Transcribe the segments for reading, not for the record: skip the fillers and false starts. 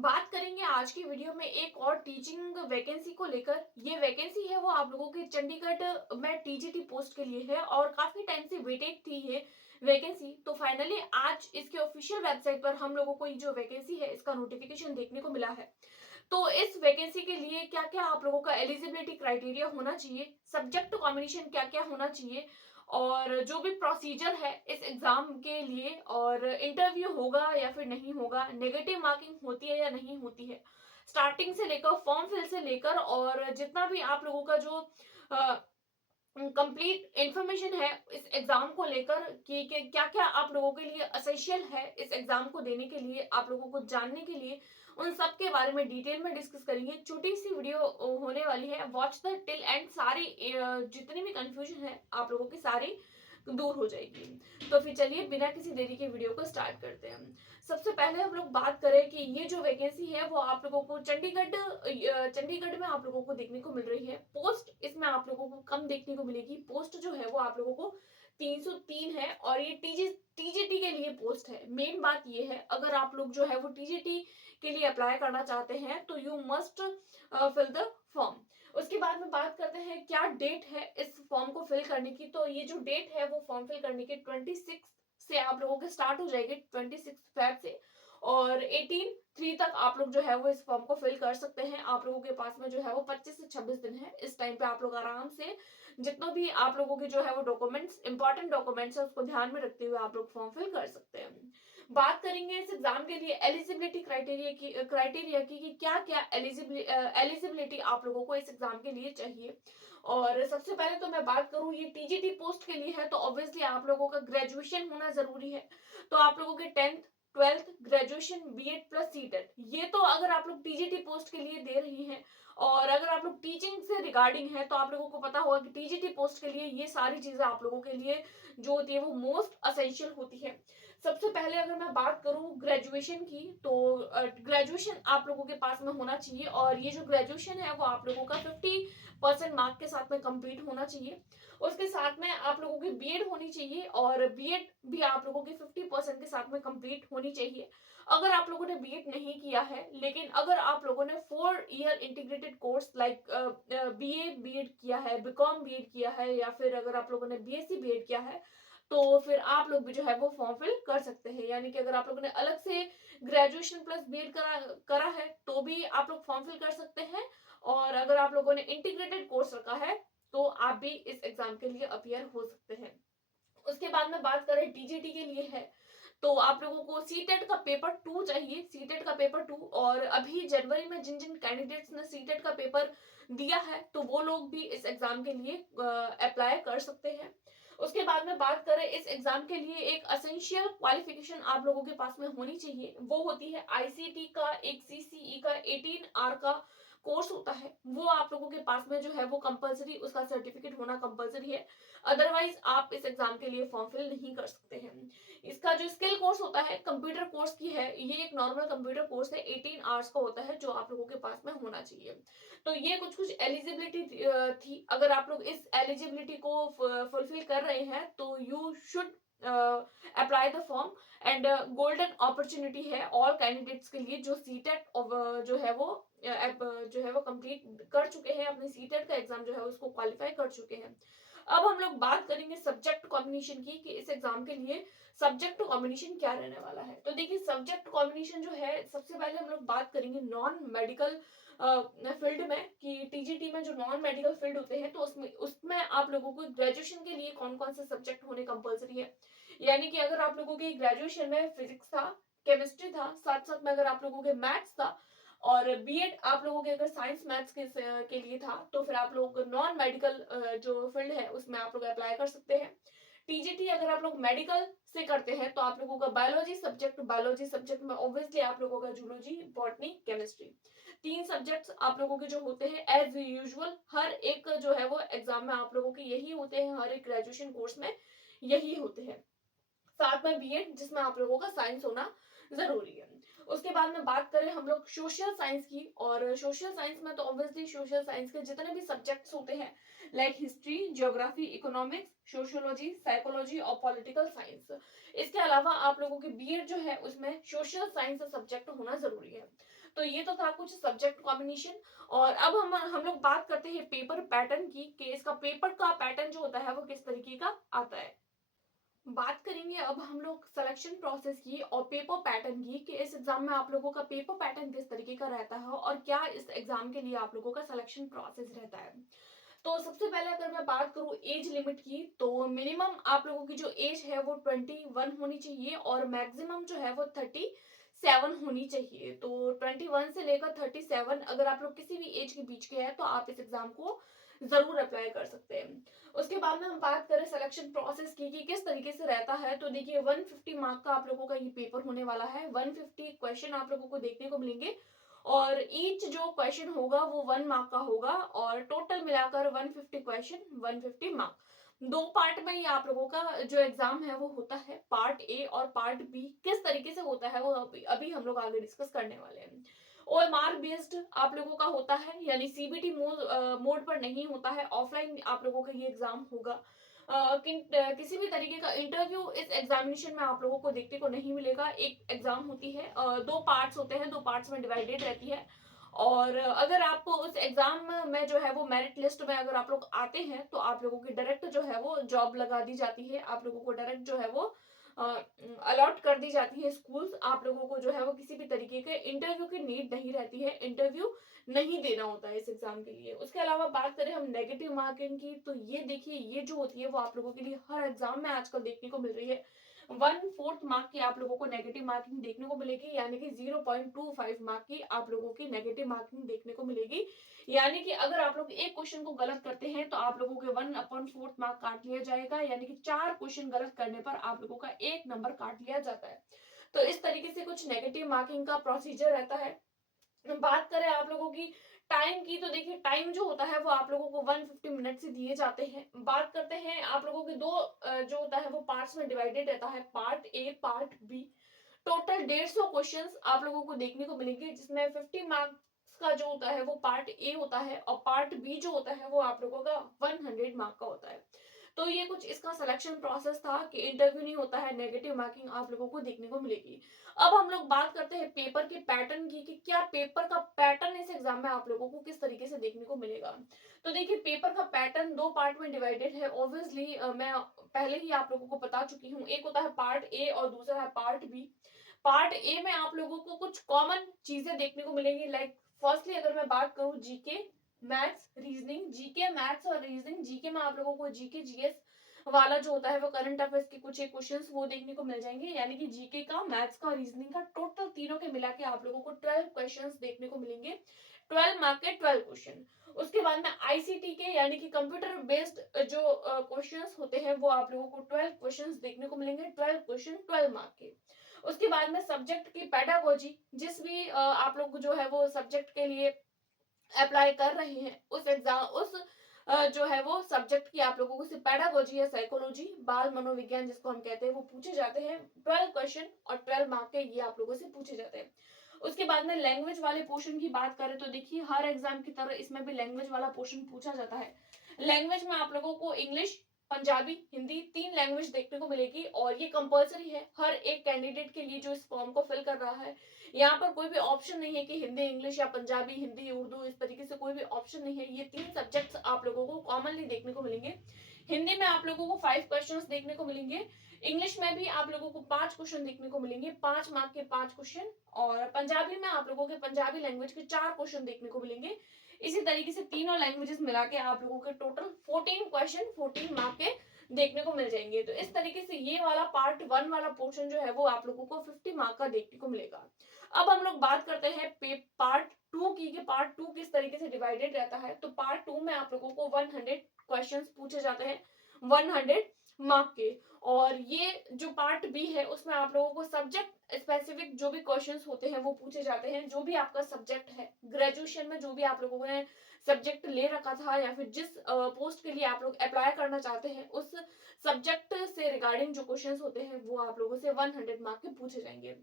बात करेंगे आज की वीडियो में एक और टीचिंग वैकेंसी को लेकर। ये वैकेंसी है वो आप लोगों के चंडीगढ़ में टीजीटी पोस्ट के लिए है और काफी टाइम से वेटेड थी ये वैकेंसी। तो फाइनली आज इसके ऑफिशियल वेबसाइट पर हम लोगों को ये जो वैकेंसी है इसका नोटिफिकेशन देखने को मिला है। तो इस वैकेंसी के लिए क्या क्या आप लोगों का एलिजिबिलिटी क्राइटेरिया होना चाहिए, सब्जेक्ट कॉम्बिनेशन क्या क्या होना चाहिए, और जो भी प्रोसीजर है इस एग्जाम के लिए, और इंटरव्यू होगा या फिर नहीं होगा, नेगेटिव मार्किंग होती है या नहीं होती है, स्टार्टिंग से लेकर फॉर्म फिल से लेकर और जितना भी आप लोगों का जो कंप्लीट इंफॉर्मेशन है इस एग्जाम को लेकर कि क्या क्या आप लोगों के लिए असेंशियल है इस एग्जाम को देने के लिए, आप लोगों को जानने के लिए, उन सब के बारे में डिटेल में डिस्कस करेंगे। छोटी सी वीडियो होने वाली है, वॉच द टिल एंड। सारी जितनी भी कंफ्यूजन है आप लोगों की सारी दूर हो जाएगी। तो फिर चलिए बिना किसी देरी के वीडियो को स्टार्ट करते हैं। सबसे पहले हम लोग बात करें कि ये जो वैकेंसी है वो आप लोगों को चंडीगढ़ में आप लोगों को देखने को मिल रही है। पोस्ट इसमें आप लोगों को कम देखने को मिलेगी। पोस्ट जो है वो आप लोगों को 303 है और ये टीजीटी के लिए पोस्ट है। मेन बात ये है, अगर आप लोग जो है वो टीजीटी के लिए अप्लाई करना चाहते हैं तो you must fill the form. उसके बाद में बात करते हैं क्या डेट है इस फॉर्म को फिल करने की। तो ये जो डेट है वो फॉर्म फिल करने की 26 से आप लोगों के स्टार्ट हो जाएगी, 26 फेब से, और 18/3 तक आप लोग जो है वो इस फॉर्म को फिल कर सकते हैं। आप लोगों के पास में जो है वो 25 से 26 दिन है। इस टाइम पे आप लोग आराम से जितना भी आप लोगों के जो है वो डॉक्यूमेंट्स, इंपॉर्टेंट डॉक्यूमेंट्स है, उसको ध्यान में रखते हुए आप लोग फॉर्म फिल कर सकते हैं। बात करेंगे इस एग्जाम के लिए एलिजिबिलिटी क्राइटेरिया की कि क्या क्या एलिजिबिलिटी आप लोगों को इस एग्जाम के लिए चाहिए। और सबसे पहले तो मैं बात करूं, ये टीजीटी पोस्ट के लिए है तो ऑब्वियसली आप लोगों का ग्रेजुएशन होना जरूरी है। तो आप लोगों के 10th 12th graduation BEd plus CTET, ये तो अगर आप लोग टीजीटी पोस्ट के लिए दे रही हैं। और अगर आप लोग टीचिंग से रिगार्डिंग है तो आप लोगों को पता होगा कि टीजीटी पोस्ट के लिए ये सारी चीजें आप लोगों के लिए जो होती है वो मोस्ट असेंशियल होती है। सबसे पहले अगर मैं बात करूं ग्रेजुएशन की, तो ग्रेजुएशन आप लोगों के पास में होना चाहिए और ये जो ग्रेजुएशन है वो आप लोगों का 50% मार्क के साथ में कंप्लीट होना चाहिए। उसके साथ में आप लोगों की बीएड होनी चाहिए और बीएड भी आप लोगों की 50% के साथ में कंप्लीट होनी चाहिए। अगर आप लोगों ने बीएड नहीं किया है, लेकिन अगर आप लोगों ने 4 year integrated course like BA BEd किया है, बीकॉम बीएड किया है, या फिर अगर आप लोगों ने बीएससी बीएड किया है, तो फिर आप लोग भी जो है वो फॉर्म फिल कर सकते हैं। यानी कि अगर आप लोगों ने अलग से ग्रेजुएशन प्लस बीएड करा है तो भी आप लोग फॉर्म फिल कर सकते हैं। और अगर आप लोगों ने इंटीग्रेटेड कोर्स रखा है तो आप भी इस एग्जाम के लिए अपियर हो सकते हैं। उसके बाद में बात करें टीजीटी के लिए है, तो आप लोगों को सीटेट का पेपर 2 चाहिए, सीटेट का पेपर 2। और अभी जनवरी में जिन जिन कैंडिडेट्स ने सीटेट का पेपर दिया है तो वो लोग भी इस एग्जाम के लिए अप्लाई कर सकते हैं। उसके बाद में बात करें इस एग्जाम के लिए एक असेंशियल क्वालिफिकेशन आप लोगों के पास में होनी चाहिए, वो होती है आईसीटी का एक सीसीई का 18 आवर का कोर्स होता है, वो आप लोगों के पास में जो है वो कंपलसरी, उसका सर्टिफिकेट होना कंपलसरी है। अदरवाइज आप इस एग्जाम के लिए फॉर्म फिल नहीं कर सकते हैं। इसका जो स्किल कोर्स होता है कंप्यूटर कोर्स की है, ये एक नॉर्मल कंप्यूटर कोर्स है, 18 आवर्स का होता है, जो आप लोगों के पास में होना चाहिए। तो ये कुछ कुछ एलिजिबिलिटी थी। अगर आप लोग इस एलिजिबिलिटी को फुलफिल कर रहे हैं तो you should apply the form. And golden opportunity है ऑल कैंडिडेट्स के लिए जो सीटेट जो है वो जो है वो कंप्लीट कर चुके हैं, अपने सीटेट का एग्जाम जो है उसको क्वालिफाई कर चुके हैं। अब हम लोग बात करेंगे सब्जेक्ट कॉम्बिनेशन की कि इस एग्जाम के लिए सब्जेक्ट कॉम्बिनेशन क्या रहने वाला है। तो देखिए सब्जेक्ट कॉम्बिनेशन जो है, सबसे पहले हम लोग बात करेंगे नॉन मेडिकल फील्ड में कि टीजीटी में जो नॉन मेडिकल फील्ड होते हैं तो उसमें आप लोगों को ग्रेजुएशन के लिए कौन कौन से सब्जेक्ट होने कंपलसरी है। यानी कि अगर आप लोगों की ग्रेजुएशन में फिजिक्स था, केमिस्ट्री था, साथ साथ में अगर आप लोगों के मैथ्स था, और बीएड आप लोगों के अगर साइंस मैथ्स के लिए था, तो फिर आप लोग नॉन मेडिकल जो फील्ड है उसमें आप लोग अप्लाई कर सकते हैं। टीजीटी अगर आप लोग मेडिकल से करते हैं तो आप लोगों का बायोलॉजी सब्जेक्ट में ऑब्वियसली आप लोगों का जूलॉजी, बॉटनी, केमिस्ट्री, 3 सब्जेक्ट्स आप लोगों के जो होते हैं एज यूजुअल हर एक जो है वो एग्जाम में आप लोगों के यही होते हैं, हर एक ग्रेजुएशन कोर्स में यही होते हैं। साथ में बीएड जिसमें आप लोगों का साइंस होना जरूरी है। उसके बाद में बात करें हम लोग सोशल साइंस की, और सोशल साइंस में तो ऑब्वियसली सोशल साइंस के जितने भी सब्जेक्ट्स होते हैं like history, geography, economics, sociology, psychology और पॉलिटिकल साइंस, इसके अलावा आप लोगों की बीएड जो है उसमें सोशल साइंस सब्जेक्ट होना जरूरी है। तो ये तो था कुछ सब्जेक्ट कॉम्बिनेशन। और अब हम लोग बात करते हैं पेपर पैटर्न की, कि इसका पेपर का पैटर्न जो होता है वो किस तरीके का आता है। बात करेंगे अब हम लोग सिलेक्शन प्रोसेस की और पेपर पैटर्न की, कि इस एग्जाम में आप लोगों का पेपर पैटर्न किस तरीके का रहता है और क्या इस एग्जाम के लिए आप लोगों का सिलेक्शन प्रोसेस रहता है। तो सबसे पहले अगर मैं बात करूं एज लिमिट की, तो मिनिमम आप लोगों की जो एज है वो 21 होनी चाहिए और मैक्सिमम जो है वो 37 होनी चाहिए। तो 21 से लेकर 37 अगर आप लोग किसी भी एज के बीच के हैं तो आप इस एग्जाम को जरूर अप्लाई कर सकते हैं। उसके बाद में हम बात करें सिलेक्शन प्रोसेस की कि किस तरीके से रहता है, तो देखिए 150 मार्क का आप लोगों का ये पेपर होने वाला है। 150 क्वेश्चन आप लोगों को देखने को मिलेंगे और ईच जो क्वेश्चन होगा वो 1 मार्क का होगा और टोटल मिलाकर 150 क्वेश्चन 150 मार्क। दो पार्ट में ये आप लोगों का जो एग्जाम है वो होता है, पार्ट ए और पार्ट बी। किस तरीके से होता है वो अभी हम लोग आगे डिस्कस करने वाले हैं। ओएमआर बेस्ड आप लोगों का होता है, यानी सीबीटी मोड पर नहीं होता है, ऑफलाइन आप लोगों का ये एग्जाम होगा। किसी भी तरीके का इंटरव्यू इस एग्जामिनेशन में आप लोगों को देखने को नहीं मिलेगा। एक एग्जाम होती है, दो पार्ट्स होते हैं, दो पार्ट्स में डिवाइडेड रहती है। और अगर आपको उस एग्जाम में जो है वो मेरिट लिस्ट में अगर आप लोग आते हैं तो आप लोगों की डायरेक्ट जो है वो जॉब लगा दी जाती है, आप लोगों को डायरेक्ट जो है वो अलॉट कर दी जाती है स्कूल्स। आप लोगों को जो है वो किसी भी तरीके के इंटरव्यू की नीड नहीं रहती है, इंटरव्यू नहीं देना होता है इस एग्जाम के लिए। उसके अलावा बात करें हम नेगेटिव मार्किंग की, तो ये देखिए ये जो होती है वो आप लोगों के लिए हर एग्जाम में आजकल देखने को मिल रही है। 1/4 मार्क की आप लोगों को नेगेटिव मार्किंग देखने को मिलेगी, यानी कि 0.25 मार्क की आप लोगों की नेगेटिव मार्किंग देखने को मिलेगी। यानी कि अगर आप लोग एक क्वेश्चन को गलत करते हैं तो आप लोगों के 1/4 मार्क काट लिया जाएगा, यानी कि 4 क्वेश्चन गलत करने पर आप लोगों का 1 नंबर काट लिया जाता है। तो इस तरीके से कुछ नेगेटिव मार्किंग का प्रोसीजर रहता है। बात करें आप लोगों की टाइम की, तो देखिए टाइम जो होता है वो आप लोगों को 150 मिनट से दिए जाते हैं। बात करते हैं आप लोगों के दो जो होता है वो पार्ट्स में डिवाइडेड रहता है, part A part B. Total 150 questions आप लोगों को देखने को मिलेंगे, जिसमें 50 मार्क्स का जो होता है वो पार्ट ए होता है और पार्ट बी जो होता है वो आप लोगों का 100 मार्क का होता है। तो ये कुछ इसका सिलेक्शन प्रोसेस था कि इंटरव्यू नहीं होता है, नेगेटिव मार्किंग आप लोगों को देखने को मिलेगी। अब हम लोग बात करते हैं पेपर के पैटर्न की, कि क्या पेपर का पैटर्न इस एग्जाम में आप लोगों को किस तरीके से देखने को मिलेगा। तो देखिए पेपर का पैटर्न दो पार्ट में डिवाइडेड है। ऑब्वियसली मैं पहले ही आप लोगों को बता चुकी हूँ, एक होता है पार्ट ए और दूसरा है पार्ट बी। पार्ट ए में आप लोगों को कुछ कॉमन चीजें देखने को मिलेंगी, लाइक फर्स्टली अगर मैं बात करूं GK maths reasoning, GK maths और रीजनिंग। जीके में आप लोगों को जीके जीएस वाला जो होता है वो करंट अफेयर्स के कुछ एक क्वेश्चंस वो देखने को मिल जाएंगे, यानी कि जीके का, मैथ्स का और रीजनिंग का टोटल तीनों के मिला के आप लोगों को 12 क्वेश्चंस देखने को मिलेंगे। 12 मार्क के 12 क्वेश्चन। उसके बाद में आईसीटी के यानी कि कंप्यूटर बेस्ड जो क्वेश्चंस होते हैं वो आप लोगों को 12 क्वेश्चंस देखने को मिलेंगे, 12 क्वेश्चन 12 मार्क के। उसके बाद में सब्जेक्ट की पेडागोजी, जिस भी आप लोग जो है वो सब्जेक्ट के लिए अप्लाई कर रहे हैं उस एग्जाम उस जो है वो सब्जेक्ट की आप लोगों को सिर्फ पेडागोजी या साइकोलॉजी, बाल मनोविज्ञान जिसको हम कहते हैं, वो पूछे जाते हैं। 12 क्वेश्चन और 12 मार्क के ये आप लोगों से पूछे जाते हैं। उसके बाद में लैंग्वेज वाले पोर्शन की बात करें तो देखिए हर एग्जाम की तरह इसमें भी लैंग्वेज वाला पोर्शन पूछा जाता है। लैंग्वेज में आप लोगों को इंग्लिश, पंजाबी, हिंदी 3 लैंग्वेज देखने को मिलेगी और ये कंपलसरी है हर एक कैंडिडेट के लिए जो इस फॉर्म को फिल कर रहा है। यहाँ पर कोई भी ऑप्शन नहीं है कि हिंदी इंग्लिश या पंजाबी हिंदी उर्दू, इस तरीके से कोई भी ऑप्शन नहीं है। ये 3 सब्जेक्ट्स आप लोगों को कॉमनली देखने को मिलेंगे। हिंदी में आप लोगों को 5 क्वेश्चंस देखने को मिलेंगे। इंग्लिश में भी आप लोगों को 5 क्वेश्चन देखने को मिलेंगे, 5 मार्क के 5 क्वेश्चन। और पंजाबी में आप लोगों के पंजाबी लैंग्वेज के 4 क्वेश्चन देखने को मिलेंगे। इसी तरीके से तीनों लैंग्वेजेस मिला के आप लोगों के टोटल 14 क्वेश्चन 14 मार्क के देखने को मिल जाएंगे। तो इस तरीके से ये वाला पार्ट 1 वाला पोर्शन जो है वो आप लोगों को 50 मार्क का देखने को मिलेगा। अब हम लोग बात करते हैं पार्ट 2 की, कि पार्ट 2 किस तरीके से डिवाइडेड रहता है। तो पार्ट 2 में आप लोगों को 100 क्वेश्चंस पूछे जाते हैं 100 मार्क के। और ये जो पार्ट बी है उसमें आप लोगों को सब्जेक्ट स्पेसिफिक जो भी क्वेश्चंस होते हैं वो पूछे जाते हैं। जो भी आपका सब्जेक्ट है ग्रेजुएशन में, जो भी आप लोगों ने सब्जेक्ट ले रखा था या फिर जिस पोस्ट के लिए आप लोग अप्लाई करना चाहते हैं उस सब्जेक्ट से रिगार्डिंग जो क्वेश्चंस होते हैं वो आप लोगों से 100 मार्क के पूछे जाएंगे।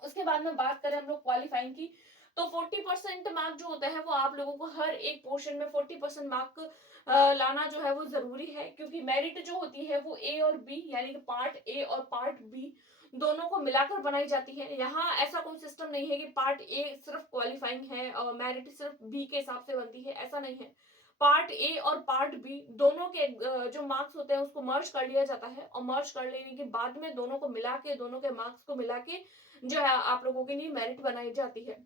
उसके बाद में बात करें हम लोग क्वालिफाइंग की, तो 40% मार्क जो होता है वो आप लोगों को हर एक पोर्शन में 40% मार्क लाना जो है वो जरूरी है, क्योंकि मेरिट जो होती है वो ए और बी यानी कि पार्ट ए और पार्ट बी दोनों को मिलाकर बनाई जाती है। यहाँ ऐसा कोई सिस्टम नहीं है कि पार्ट ए सिर्फ क्वालिफाइंग है और मेरिट सिर्फ बी के हिसाब से बनती है, ऐसा नहीं है। पार्ट ए और पार्ट बी दोनों के जो मार्क्स होते हैं उसको मर्ज कर लिया जाता है, और मर्ज कर लेने के बाद में दोनों को मिला के, दोनों के मार्क्स को मिला के जो है आप लोगों के लिए मेरिट बनाई जाती है।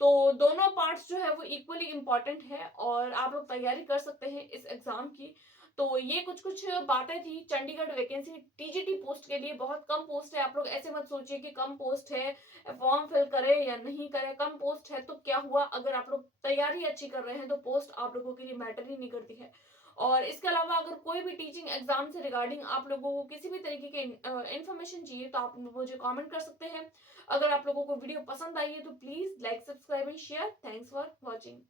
तो दोनों पार्ट्स जो है वो इक्वली इम्पोर्टेंट है और आप लोग तैयारी कर सकते हैं इस एग्जाम की। तो ये कुछ-कुछ बातें थी चंडीगढ़ वैकेंसी टीजीटी पोस्ट के लिए। बहुत कम पोस्ट है, आप लोग ऐसे मत सोचिए कि कम पोस्ट है, फॉर्म फिल करें या नहीं करें। कम पोस्ट है तो क्या हुआ, अगर आप लोग तैयारी अच्छी कर रहे हैं तो पोस्ट आप लोगों के लिए मैटर ही नहीं करती है। और इसके अलावा अगर कोई भी टीचिंग एग्जाम से रिगार्डिंग आप लोगों को किसी भी तरीके के इन्फॉर्मेशन चाहिए तो आप मुझे कमेंट कर सकते हैं। अगर आप लोगों को वीडियो पसंद आई है तो please like, subscribe and share. Thanks for watching.